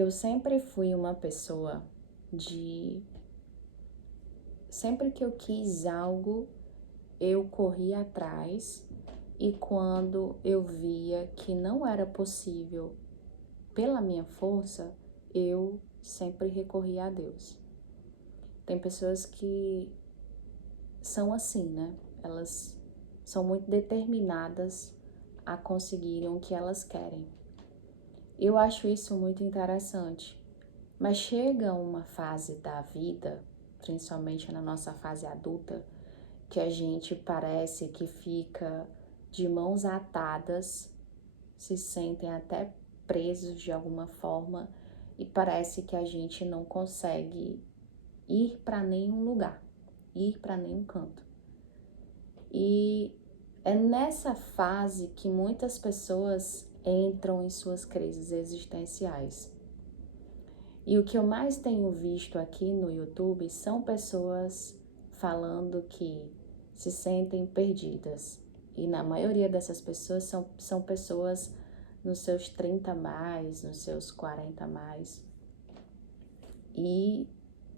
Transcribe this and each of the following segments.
Eu sempre fui uma pessoa de... Sempre que eu quis algo, eu corria atrás, e quando eu via que não era possível pela minha força, eu sempre recorria a Deus. Tem pessoas que são assim, né? Elas são muito determinadas a conseguirem o que elas querem. Eu acho isso muito interessante, mas chega uma fase da vida, principalmente na nossa fase adulta, que a gente parece que fica de mãos atadas, se sentem até presos de alguma forma e parece que a gente não consegue ir para nenhum lugar, ir para nenhum canto. E é nessa fase que muitas pessoas entram em suas crises existenciais. E o que eu mais tenho visto aqui no YouTube são pessoas falando que se sentem perdidas. E na maioria dessas pessoas são pessoas nos seus 30 mais, nos seus 40 mais. E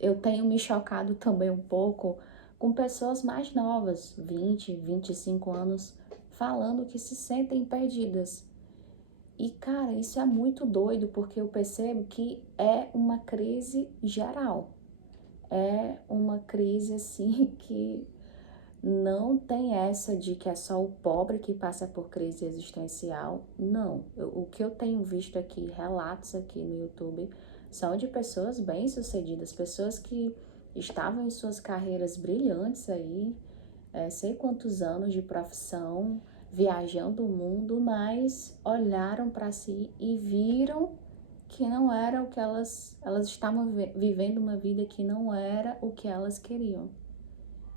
eu tenho me chocado também um pouco com pessoas mais novas, 20, 25 anos, falando que se sentem perdidas. E, cara, isso é muito doido, porque eu percebo que é uma crise geral. É uma crise, assim, que não tem essa de que é só o pobre que passa por crise existencial. Não. O que eu tenho visto aqui, relatos aqui no YouTube, são de pessoas bem-sucedidas, pessoas que estavam em suas carreiras brilhantes aí, sei quantos anos de profissão, viajando o mundo, mas olharam para si e viram que não era o que elas estavam vivendo uma vida que não era o que elas queriam.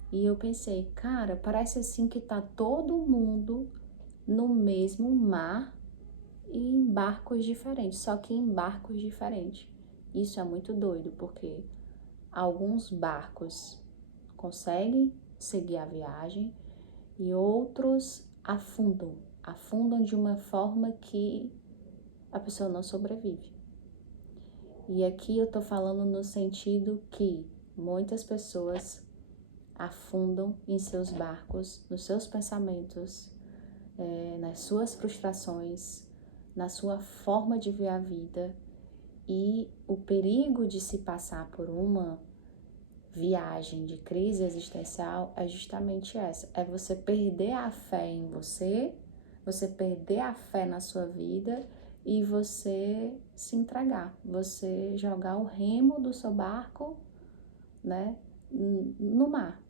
E eu pensei, cara, parece assim que tá todo mundo no mesmo mar e em barcos diferentes, só que em barcos diferentes. Isso é muito doido, porque alguns barcos conseguem seguir a viagem e outros afundam de uma forma que a pessoa não sobrevive. E aqui eu tô falando no sentido que muitas pessoas afundam em seus barcos, nos seus pensamentos, nas suas frustrações, na sua forma de ver a vida, e o perigo de se passar por uma viagem de crise existencial é justamente essa, é você perder a fé em você, você perder a fé na sua vida e você se entregar, você jogar o remo do seu barco, né, no mar,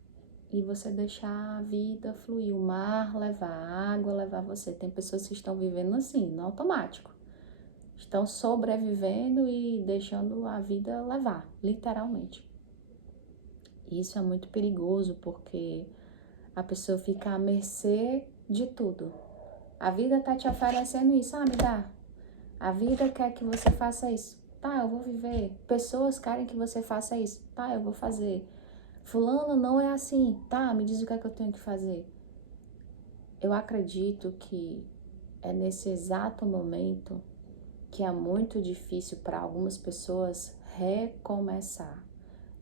e você deixar a vida fluir, o mar levar, a água levar você. Tem pessoas que estão vivendo assim, no automático, estão sobrevivendo e deixando a vida levar, literalmente. Isso é muito perigoso, porque a pessoa fica à mercê de tudo. A vida tá te oferecendo isso, me dá. A vida quer que você faça isso. Tá, eu vou viver. Pessoas querem que você faça isso. Tá, eu vou fazer. Fulano não é assim. Tá, me diz o que é que eu tenho que fazer. Eu acredito que é nesse exato momento que é muito difícil para algumas pessoas recomeçar.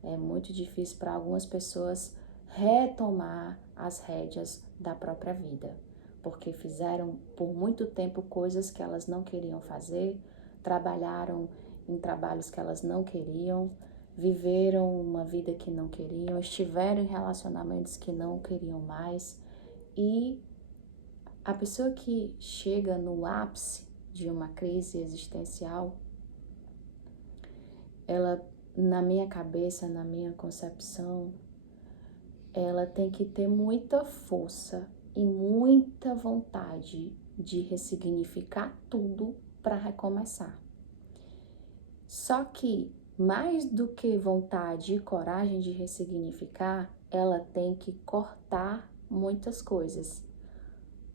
É muito difícil para algumas pessoas retomar as rédeas da própria vida, porque fizeram por muito tempo coisas que elas não queriam fazer, trabalharam em trabalhos que elas não queriam, viveram uma vida que não queriam, estiveram em relacionamentos que não queriam mais. E a pessoa que chega no ápice de uma crise existencial, ela, na minha cabeça, na minha concepção, ela tem que ter muita força e muita vontade de ressignificar tudo para recomeçar. Só que, mais do que vontade e coragem de ressignificar, ela tem que cortar muitas coisas.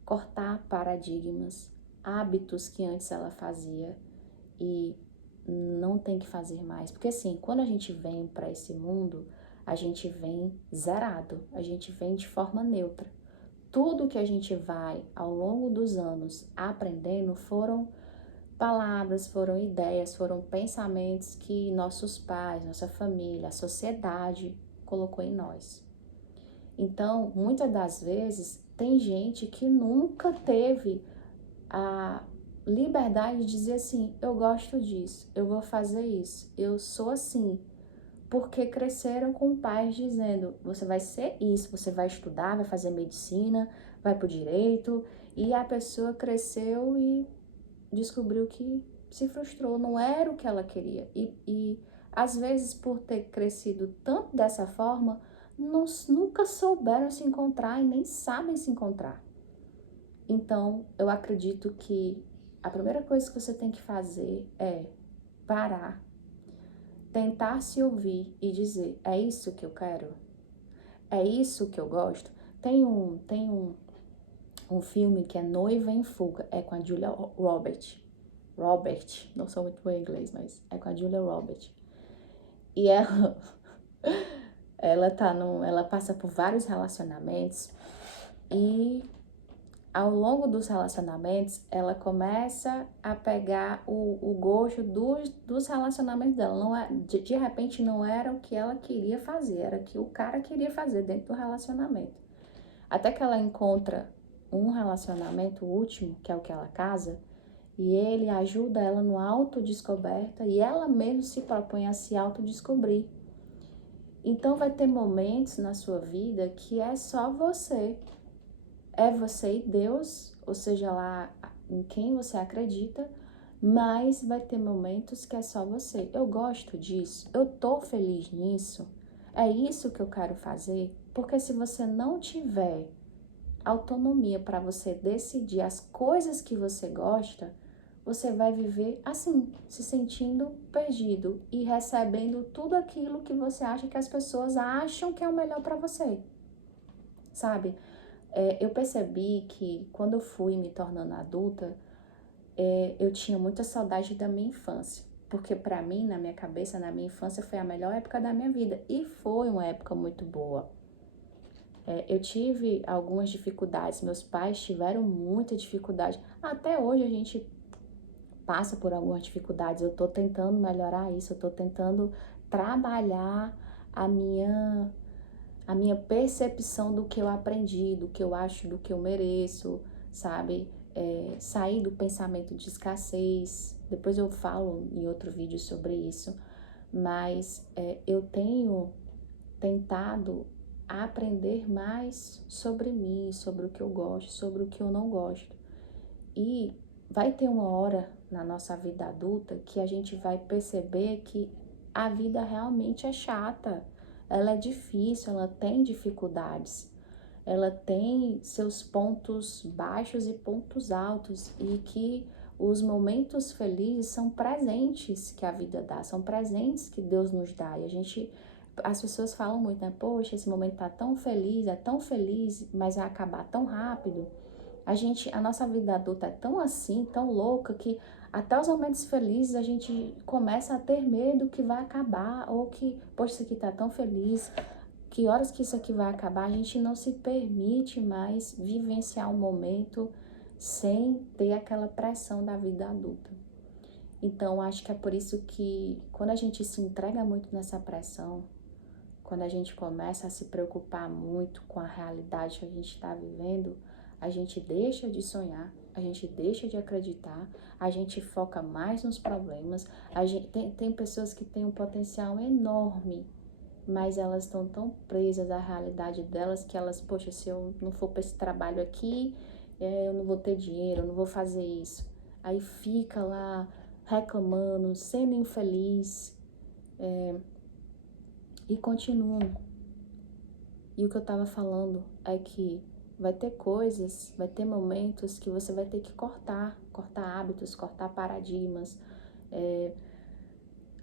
Cortar paradigmas, hábitos que antes ela fazia e não tem que fazer mais. Porque assim, quando a gente vem para esse mundo, a gente vem zerado, a gente vem de forma neutra. Tudo que a gente vai ao longo dos anos aprendendo foram palavras, foram ideias, foram pensamentos que nossos pais, nossa família, a sociedade colocou em nós. Então, muitas das vezes, tem gente que nunca teve a liberdade de dizer assim: eu gosto disso, eu vou fazer isso, eu sou assim, porque cresceram com pais dizendo: você vai ser isso, você vai estudar, vai fazer medicina, vai pro direito, e a pessoa cresceu e descobriu que se frustrou, não era o que ela queria. E às vezes, por ter crescido tanto dessa forma, nunca souberam se encontrar e nem sabem se encontrar. Então, eu acredito que a primeira coisa que você tem que fazer é parar, tentar se ouvir e dizer: é isso que eu quero? É isso que eu gosto? Tem um filme que é Noiva em Fuga, é com a Julia Roberts. Não sou muito boa em inglês, mas é com a Julia Roberts. E ela passa por vários relacionamentos e ao longo dos relacionamentos, ela começa a pegar o gosto dos relacionamentos dela. Não é, de repente não era o que ela queria fazer, era o que o cara queria fazer dentro do relacionamento. Até que ela encontra um relacionamento último, que é o que ela casa, e ele ajuda ela no autodescoberta e ela mesma se propõe a se autodescobrir. Então vai ter momentos na sua vida que é só você. É você e Deus, ou seja lá em quem você acredita, mas vai ter momentos que é só você. Eu gosto disso, eu tô feliz nisso, é isso que eu quero fazer, porque se você não tiver autonomia para você decidir as coisas que você gosta, você vai viver assim, se sentindo perdido e recebendo tudo aquilo que você acha que as pessoas acham que é o melhor para você, sabe? Eu percebi que quando eu fui me tornando adulta, eu tinha muita saudade da minha infância. Porque para mim, na minha cabeça, na minha infância, foi a melhor época da minha vida. E foi uma época muito boa. Eu tive algumas dificuldades, meus pais tiveram muita dificuldade. Até hoje a gente passa por algumas dificuldades. Eu tô tentando melhorar isso, eu tô tentando trabalhar a minha percepção do que eu aprendi, do que eu acho, do que eu mereço, sabe? Sair do pensamento de escassez. Depois eu falo em outro vídeo sobre isso, mas eu tenho tentado aprender mais sobre mim, sobre o que eu gosto, sobre o que eu não gosto. E vai ter uma hora na nossa vida adulta que a gente vai perceber que a vida realmente é chata, ela é difícil, ela tem dificuldades, ela tem seus pontos baixos e pontos altos e que os momentos felizes são presentes que a vida dá, são presentes que Deus nos dá. E as pessoas falam muito, né? Poxa, esse momento tá tão feliz, é tão feliz, mas vai acabar tão rápido. A nossa vida adulta é tão assim, tão louca, que até os momentos felizes a gente começa a ter medo que vai acabar, ou que, poxa, isso aqui tá tão feliz, que horas que isso aqui vai acabar, a gente não se permite mais vivenciar um momento sem ter aquela pressão da vida adulta. Então, acho que é por isso que quando a gente se entrega muito nessa pressão, quando a gente começa a se preocupar muito com a realidade que a gente está vivendo, a gente deixa de sonhar, a gente deixa de acreditar, a gente foca mais nos problemas. Tem pessoas que têm um potencial enorme, mas elas estão tão presas à realidade delas que elas, poxa, se eu não for para esse trabalho aqui, eu não vou ter dinheiro, eu não vou fazer isso. Aí fica lá reclamando, sendo infeliz, e continuam. E o que eu tava falando é que vai ter coisas, vai ter momentos que você vai ter que cortar hábitos, cortar paradigmas,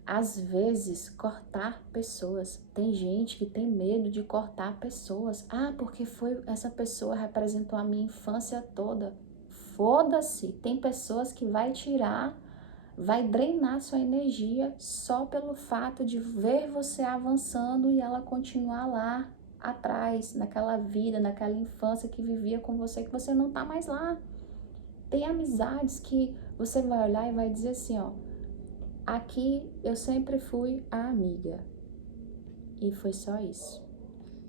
às vezes cortar pessoas. Tem gente que tem medo de cortar pessoas. Ah, porque essa pessoa representou a minha infância toda. Foda-se, tem pessoas que vai drenar sua energia só pelo fato de ver você avançando e ela continuar lá atrás, naquela vida, naquela infância que vivia com você, que você não tá mais lá. Tem amizades que você vai olhar e vai dizer assim, ó, aqui eu sempre fui a amiga. E foi só isso.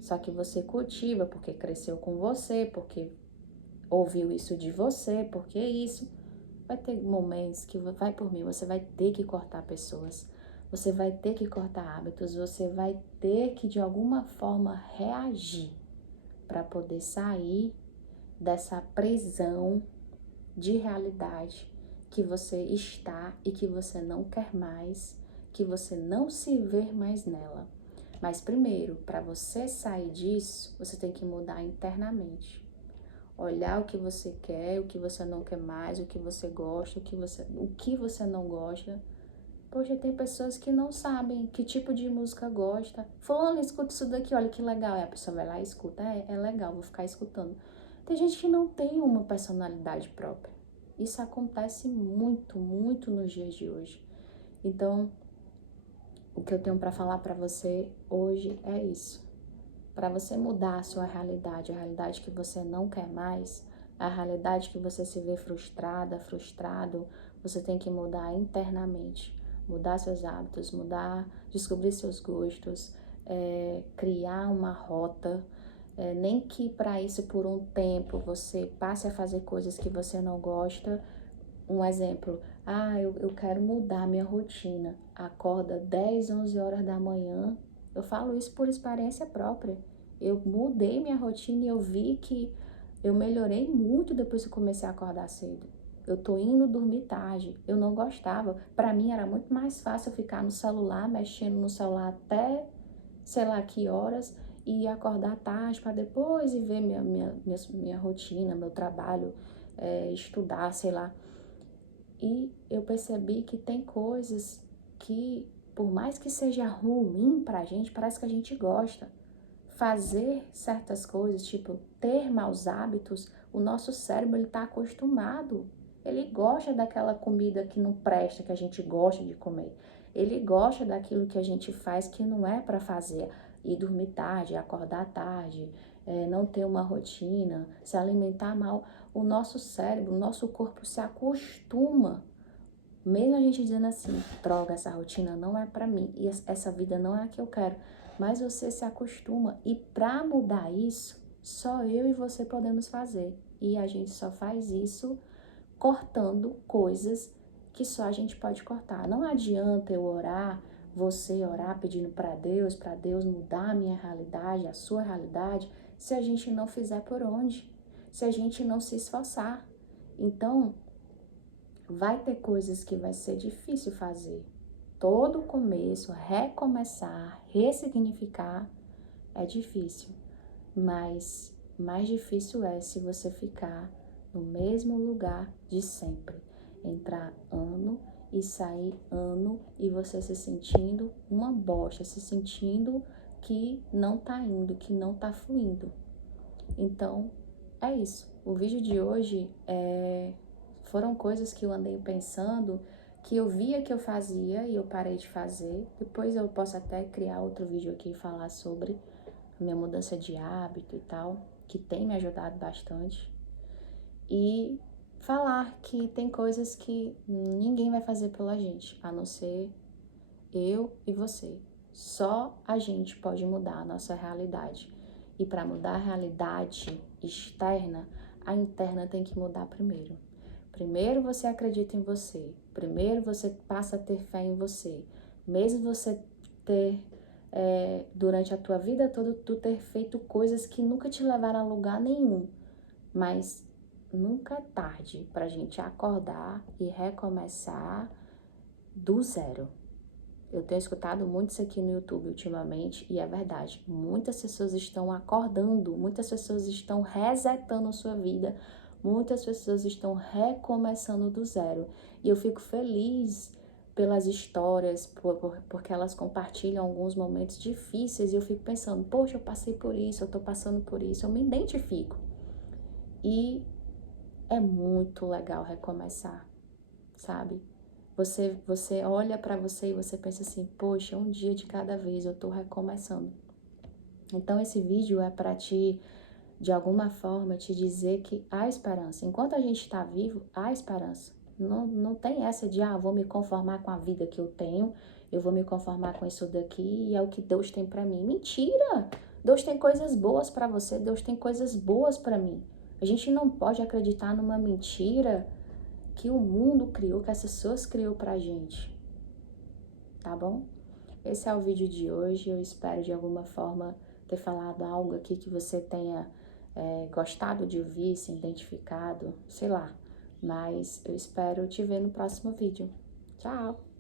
Só que você cultiva porque cresceu com você, porque ouviu isso de você, porque isso. Vai ter momentos que, vai por mim, você vai ter que cortar pessoas. Você vai ter que cortar hábitos. Você vai ter que, de alguma forma, reagir para poder sair dessa prisão de realidade que você está e que você não quer mais, que você não se vê mais nela. Mas primeiro, para você sair disso, você tem que mudar internamente. Olhar o que você quer, o que você não quer mais, o que você gosta, o que você não gosta. Poxa, tem pessoas que não sabem que tipo de música gosta. Fulano, escuta isso daqui, olha que legal. Aí a pessoa vai lá e escuta. É legal, vou ficar escutando. Tem gente que não tem uma personalidade própria. Isso acontece muito, muito nos dias de hoje. Então, o que eu tenho para falar para você hoje é isso. Para você mudar a sua realidade, a realidade que você não quer mais, a realidade que você se vê frustrada, frustrado, você tem que mudar internamente. Mudar seus hábitos, descobrir seus gostos, criar uma rota. Nem que para isso, por um tempo, você passe a fazer coisas que você não gosta. Um exemplo, eu quero mudar minha rotina. Acorda 10, 11 horas da manhã. Eu falo isso por experiência própria. Eu mudei minha rotina e eu vi que eu melhorei muito depois que comecei a acordar cedo. Eu tô indo dormir tarde. Eu não gostava. Para mim era muito mais fácil eu ficar no celular, mexendo no celular até sei lá que horas e acordar tarde para depois ir ver minha rotina, meu trabalho, estudar, sei lá. E eu percebi que tem coisas que, por mais que seja ruim pra gente, parece que a gente gosta. Fazer certas coisas, tipo ter maus hábitos, o nosso cérebro ele tá acostumado. Ele gosta daquela comida que não presta, que a gente gosta de comer. Ele gosta daquilo que a gente faz que não é para fazer. Ir dormir tarde, acordar tarde, não ter uma rotina, se alimentar mal. O nosso cérebro, o nosso corpo se acostuma. Mesmo a gente dizendo assim, droga, essa rotina não é pra mim e essa vida não é a que eu quero, mas você se acostuma e pra mudar isso, só eu e você podemos fazer. E a gente só faz isso cortando coisas que só a gente pode cortar. Não adianta eu orar, você orar pedindo para Deus mudar a minha realidade, a sua realidade, se a gente não fizer por onde, se a gente não se esforçar. Então, vai ter coisas que vai ser difícil fazer. Todo começo, recomeçar, ressignificar é difícil, mas mais difícil é se você ficar no mesmo lugar de sempre. Entrar ano e sair ano e você se sentindo uma bosta, se sentindo que não tá indo, que não tá fluindo. Então, é isso. O vídeo de hoje foram coisas que eu andei pensando, que eu via que eu fazia e eu parei de fazer. Depois eu posso até criar outro vídeo aqui e falar sobre a minha mudança de hábito e tal, que tem me ajudado bastante. E falar que tem coisas que ninguém vai fazer pela gente, a não ser eu e você. Só a gente pode mudar a nossa realidade. E para mudar a realidade externa, a interna tem que mudar primeiro. Primeiro você acredita em você. Primeiro você passa a ter fé em você. Mesmo você ter, durante a tua vida toda, tu ter feito coisas que nunca te levaram a lugar nenhum. Mas nunca é tarde pra gente acordar e recomeçar do zero. Eu tenho escutado muito isso aqui no YouTube ultimamente e é verdade. Muitas pessoas estão acordando, muitas pessoas estão resetando a sua vida, muitas pessoas estão recomeçando do zero. E eu fico feliz pelas histórias, porque elas compartilham alguns momentos difíceis e eu fico pensando, poxa, eu passei por isso, eu tô passando por isso, eu me identifico. E é muito legal recomeçar, sabe? Você olha pra você e você pensa assim, poxa, um dia de cada vez, eu tô recomeçando. Então esse vídeo é pra te, de alguma forma, te dizer que há esperança. Enquanto a gente tá vivo, há esperança. Não tem essa de, vou me conformar com a vida que eu tenho, eu vou me conformar com isso daqui e é o que Deus tem pra mim. Mentira! Deus tem coisas boas pra você, Deus tem coisas boas pra mim. A gente não pode acreditar numa mentira que o mundo criou, que essas pessoas criou pra gente. Tá bom? Esse é o vídeo de hoje. Eu espero de alguma forma ter falado algo aqui que você tenha gostado de ouvir, se identificado, sei lá. Mas eu espero te ver no próximo vídeo. Tchau!